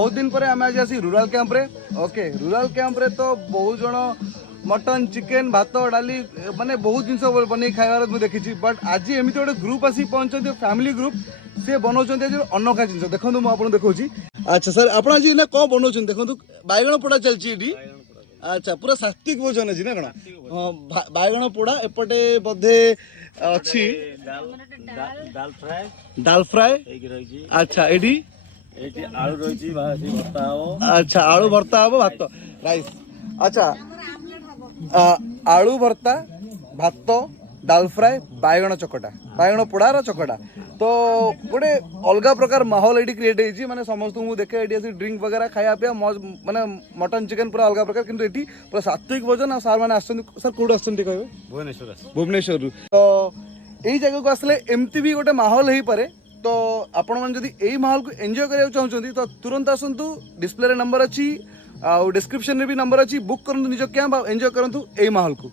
बहुत दिन पर आम आज आसी रूराल कैंप रे। ओके रूराल कैंप रे तो बहुत जन मटन चिकेन भात डाली माने बहुत जिन बन खाइबार मुझे देखी बट आज एमती गोटे ग्रुप आसी पहुंचते फैमिली ग्रुप सी बनाऊँ आज अनोखा जिन देखो मुझे देखा। अच्छा सर आप आज ना कौन बनाऊँ देखो बैगण पोड़ा चलती। अच्छा पूरा सात्विक भोजन अच्छी ना कौन बैगण पोड़ा एपटे बोधे अच्छी डाल फ्राए। अच्छा एडी आलू रही भर्ता हम। अच्छा आलू भर्ता हम भात राइस। अच्छा आलू भर्ता भात डाल फ्राए बैगण चकटा बैगण पोड़ार चकटा तो गोटे अलग प्रकार माहौल ये क्रिएट होती माने समस्त को देखे ये ड्रिंक वगैरह खाया पिया माने मटन चिकेन पूरा अलग प्रकार किंतु ये पूरा सात्विक भोजन सर मैंने सर कौट आस भुवनेश्वर तो यही जगह को आसले एमती भी गोटे माहौल हो पारे। तो आपण मैंने जदि यही माहौल को एंजॉय करा चाहते तो तुरंत आसतु डिस्प्ले नंबर अच्छी डिस्क्रिप्शन में भी नंबर अच्छी बुक करूँ निज कैंप एंजॉय करूँ यही माहौल को।